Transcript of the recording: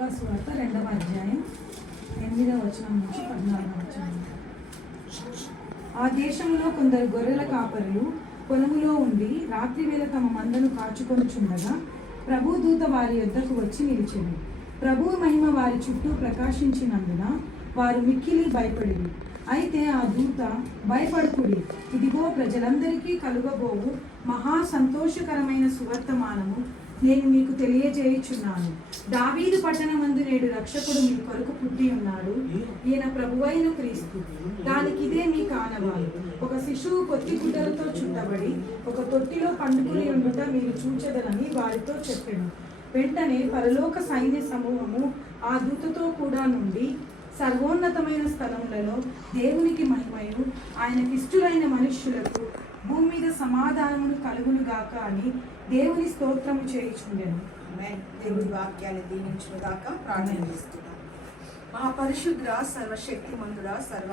లూకాసు వార్త 2వ అధ్యాయం 8వ వచనం నుంచి 14వ వచనం. ఆ దేశంలో కొందరు గొర్రెల కాపరులు పొలములో ఉండి రాత్రి వేళ తమ మందను కాచుకొనుచుండగా ప్రభు దూత వారి యొద్దకు వచ్చి నిలిచెను. ప్రభువు మహిమ వారి చుట్టూ ప్రకాశించినందున వారు మిక్కిలి భయపడిరి. అయితే ఆ దూత, భయపడకుడి, ఇదిగో ప్రజలందరికీ కలుగబోవు మహా సంతోషకరమైన సువర్తమానము నేను మీకు తెలియజేయుచున్నాను. దావీదు పట్టణమందు నేడు రక్షకుడు మీ కొరకు పుట్టి ఉన్నాడు. ఈయన ప్రభువైన క్రీస్తు. దానికి ఇదే మీ కానవాలు. ఒక శిశువు కొత్తి గుడ్డలతో చుట్టబడి ఒక తొట్టిలో పండుకుని ఉండుట మీరు చూచెదరని వారితో చెప్పెను. వెంటనే పరలోక సైన్య సమూహము ఆ దూతతో కూడా నుండి సర్వోన్నతమైన స్థలములలో దేవునికి మహిమయు ఆయనకిష్టులైన మనుష్యులకు భూమి మీద సమాధానమును కలుగును గాక అని దేవుని స్తోత్రము చేయుచుండెను. దేవుడి వాక్యాన్ని దీవించును గాక. ప్రార్థన చేస్తున్నాం. మహాపరిశుద్ధ సర్వశక్తిమంతుడా, సర్వ